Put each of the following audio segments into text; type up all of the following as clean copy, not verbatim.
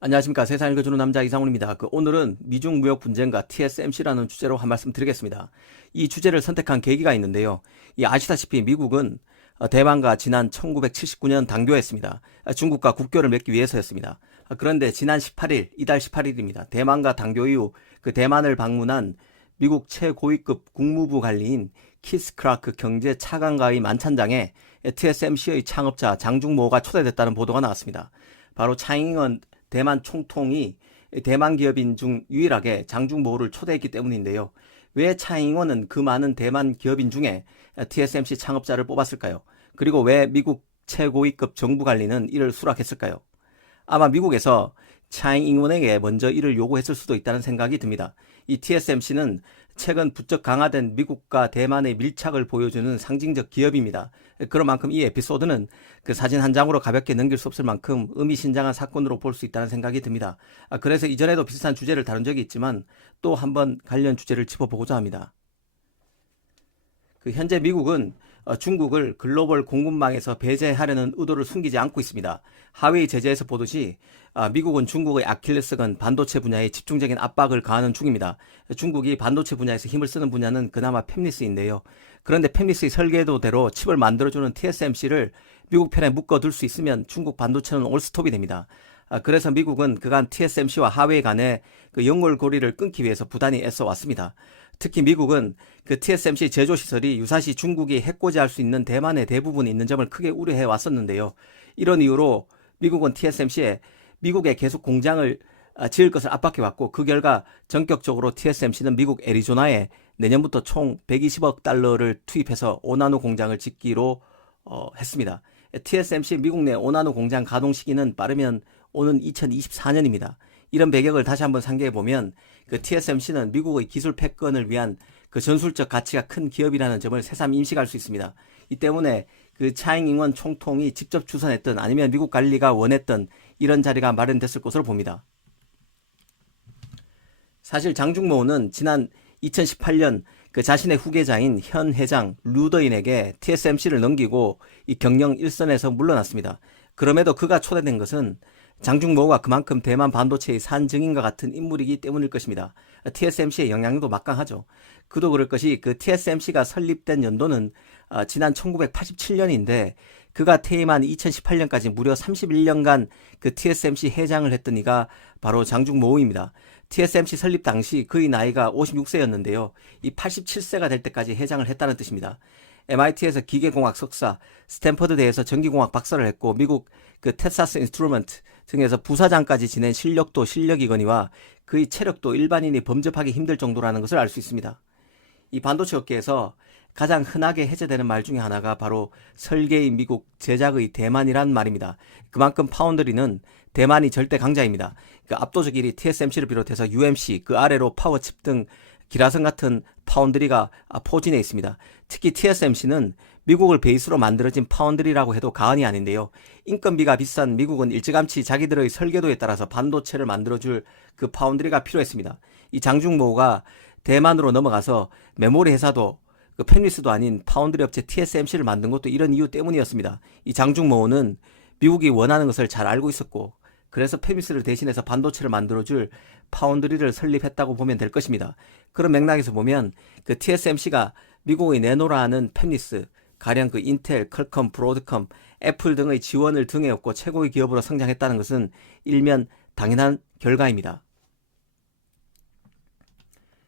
안녕하십니까. 세상 읽어주는 남자 이상훈입니다. 오늘은 미중 무역 분쟁과 TSMC라는 주제로 한 말씀 드리겠습니다. 이 주제를 선택한 계기가 있는데요. 아시다시피 미국은 대만과 지난 1979년 당교했습니다. 중국과 국교를 맺기 위해서였습니다. 그런데 지난 18일, 이달 18일입니다. 대만과 당교 이후 그 대만을 방문한 미국 최고위급 국무부 관리인 키스 크라크 경제 차관과의 만찬장에 TSMC의 창업자 장중모가 초대됐다는 보도가 나왔습니다. 바로 차잉원 대만 총통이 대만 기업인 중 유일하게 장중모를 초대했기 때문인데요. 왜 차잉원은 그 많은 대만 기업인 중에 TSMC 창업자를 뽑았을까요? 그리고 왜 미국 최고위급 정부 관리는 이를 수락했을까요? 아마 미국에서 차잉원에게 먼저 이를 요구했을 수도 있다는 생각이 듭니다. 이 TSMC는 최근 부쩍 강화된 미국과 대만의 밀착을 보여주는 상징적 기업입니다. 그런 만큼 이 에피소드는 그 사진 한 장으로 가볍게 넘길 수 없을 만큼 의미심장한 사건으로 볼 수 있다는 생각이 듭니다. 그래서 이전에도 비슷한 주제를 다룬 적이 있지만 또 한번 관련 주제를 짚어보고자 합니다. 현재 미국은 중국을 글로벌 공급망에서 배제하려는 의도를 숨기지 않고 있습니다. 하웨이 제재에서 보듯이 미국은 중국의 아킬레스건 반도체 분야에 집중적인 압박을 가하는 중입니다. 중국이 반도체 분야에서 힘을 쓰는 분야는 그나마 팹리스인데요. 그런데 팹리스의 설계도대로 칩을 만들어주는 TSMC를 미국 편에 묶어둘 수 있으면 중국 반도체는 올스톱이 됩니다. 그래서 미국은 그간 TSMC와 하웨이 간의 그 연결고리를 끊기 위해서 부단히 애써 왔습니다. 특히 미국은 그 TSMC 제조 시설이 유사시 중국이 해코지할 수 있는 대만의 대부분이 있는 점을 크게 우려해 왔었는데요. 이런 이유로 미국은 TSMC에 미국에 계속 공장을 지을 것을 압박해 왔고, 그 결과 전격적으로 TSMC는 미국 애리조나에 내년부터 총 120억 달러를 투입해서 5나노 공장을 짓기로 했습니다. TSMC 미국 내 5나노 공장 가동 시기는 빠르면 오는 2024년입니다. 이런 배경을 다시 한번 상기해 보면 그 TSMC는 미국의 기술 패권을 위한 그 전술적 가치가 큰 기업이라는 점을 새삼 인식할 수 있습니다. 이 때문에 그 차잉잉원 총통이 직접 주선했던 아니면 미국 관리가 원했던 이런 자리가 마련됐을 것으로 봅니다. 사실 장중모는 지난 2018년 그 자신의 후계자인 현 회장 류더인에게 TSMC를 넘기고 이 경영 일선에서 물러났습니다. 그럼에도 그가 초대된 것은 장중모가 그만큼 대만 반도체의 산증인과 같은 인물이기 때문일 것입니다. TSMC의 영향력도 막강하죠. 그도 그럴 것이 그 TSMC가 설립된 연도는 지난 1987년인데 그가 퇴임한 2018년까지 무려 31년간 그 TSMC 회장을 했던 이가 바로 장중모입니다. TSMC 설립 당시 그의 나이가 56세였는데요. 이 87세가 될 때까지 회장을 했다는 뜻입니다. MIT에서 기계공학 석사, 스탠퍼드대에서 전기공학 박사를 했고 미국 그 텍사스 인스트루먼트 등에서 부사장까지 지낸 실력도 실력이거니와 그의 체력도 일반인이 범접하기 힘들 정도라는 것을 알 수 있습니다. 이 반도체 업계에서 가장 흔하게 해제되는 말 중에 하나가 바로 설계의 미국, 제작의 대만이란 말입니다. 그만큼 파운드리는 대만이 절대 강자입니다. 그 압도적 1위 TSMC를 비롯해서 UMC, 그 아래로 파워칩 등 기라성 같은 파운드리가 포진해 있습니다. 특히 TSMC는 미국을 베이스로 만들어진 파운드리라고 해도 과언이 아닌데요. 인건비가 비싼 미국은 일찌감치 자기들의 설계도에 따라서 반도체를 만들어줄 그 파운드리가 필요했습니다. 이 장중모가 대만으로 넘어가서 메모리 회사도 그 팹리스도 아닌 파운드리 업체 TSMC를 만든 것도 이런 이유 때문이었습니다. 이 장중모는 미국이 원하는 것을 잘 알고 있었고 그래서 팹리스를 대신해서 반도체를 만들어줄 파운드리를 설립했다고 보면 될 것입니다. 그런 맥락에서 보면 그 TSMC가 미국의 내노라 하는 팹리스, 가령 그 인텔, 퀄컴, 브로드컴, 애플 등의 지원을 등에 업고 최고의 기업으로 성장했다는 것은 일면 당연한 결과입니다.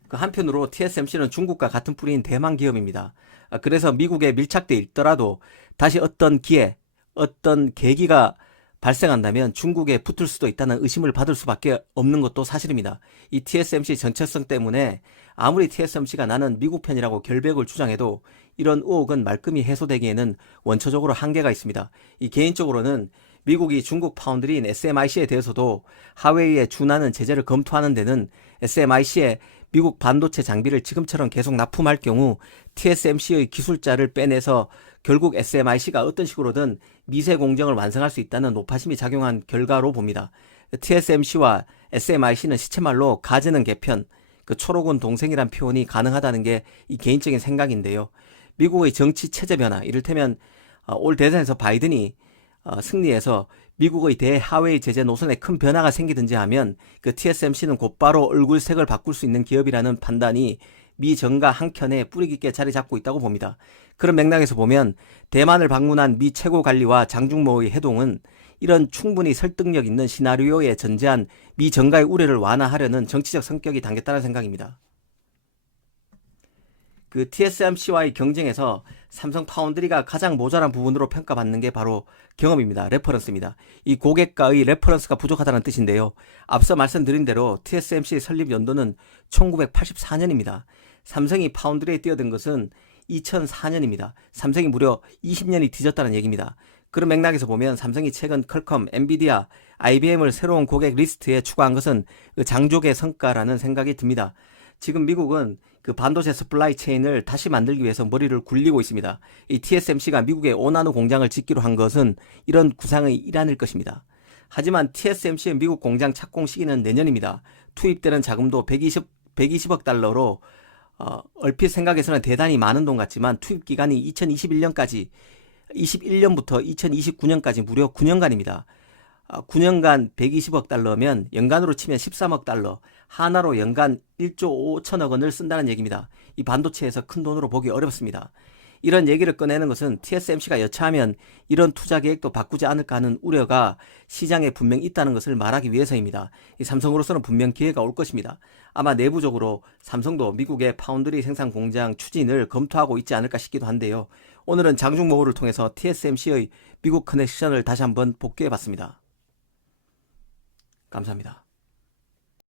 그 한편으로 TSMC는 중국과 같은 뿌리인 대만 기업입니다. 그래서 미국에 밀착돼 있더라도 다시 어떤 기회, 어떤 계기가 발생한다면 중국에 붙을 수도 있다는 의심을 받을 수밖에 없는 것도 사실입니다. 이 TSMC 정체성 때문에 아무리 TSMC가 나는 미국 편이라고 결백을 주장해도 이런 의혹은 말끔히 해소되기에는 원초적으로 한계가 있습니다. 이 개인적으로는 미국이 중국 파운드리인 SMIC에 대해서도 하웨이에 준하는 제재를 검토하는 데는 SMIC에 미국 반도체 장비를 지금처럼 계속 납품할 경우 TSMC의 기술자를 빼내서 결국 SMIC가 어떤 식으로든 미세 공정을 완성할 수 있다는 노파심이 작용한 결과로 봅니다. TSMC와 SMIC는 시체말로 가재는 개편, 그 초록은 동생이란 표현이 가능하다는 게 이 개인적인 생각인데요. 미국의 정치 체제 변화, 이를테면 올 대선에서 바이든이 승리해서 미국의 대하웨이 제재 노선에 큰 변화가 생기든지 하면 그 TSMC는 곧바로 얼굴색을 바꿀 수 있는 기업이라는 판단이 미 정가 한켠에 뿌리 깊게 자리 잡고 있다고 봅니다. 그런 맥락에서 보면 대만을 방문한 미 최고 관리와 장중모의 회동은 이런 충분히 설득력 있는 시나리오에 전제한 미 정가의 우려를 완화하려는 정치적 성격이 담겼다는 생각입니다. 그 TSMC와의 경쟁에서 삼성 파운드리가 가장 모자란 부분으로 평가받는 게 바로 경험입니다. 레퍼런스입니다. 이 고객과의 레퍼런스가 부족하다는 뜻인데요. 앞서 말씀드린 대로 TSMC의 설립 연도는 1984년입니다. 삼성이 파운드리에 뛰어든 것은 2004년입니다. 삼성이 무려 20년이 뒤졌다는 얘기입니다. 그런 맥락에서 보면 삼성이 최근 퀄컴, 엔비디아, IBM을 새로운 고객 리스트에 추가한 것은 장족의 성과라는 생각이 듭니다. 지금 미국은 그 반도체 서플라이 체인을 다시 만들기 위해서 머리를 굴리고 있습니다. 이 TSMC가 미국에 5나노 공장을 짓기로 한 것은 이런 구상의 일환일 것입니다. 하지만 TSMC의 미국 공장 착공 시기는 내년입니다. 투입되는 자금도 120억 달러로 얼핏 생각해서는 대단히 많은 돈 같지만 투입 기간이 2021년부터 2029년까지 무려 9년간입니다. 9년간 120억 달러면 연간으로 치면 13억 달러, 하나로 연간 1조 5천억 원을 쓴다는 얘기입니다. 이 반도체에서 큰 돈으로 보기 어렵습니다. 이런 얘기를 꺼내는 것은 TSMC가 여차하면 이런 투자 계획도 바꾸지 않을까 하는 우려가 시장에 분명히 있다는 것을 말하기 위해서입니다. 이 삼성으로서는 분명 기회가 올 것입니다. 아마 내부적으로 삼성도 미국의 파운드리 생산 공장 추진을 검토하고 있지 않을까 싶기도 한데요. 오늘은 장중모호를 통해서 TSMC의 미국 커넥션을 다시 한번 복귀해 봤습니다. 감사합니다.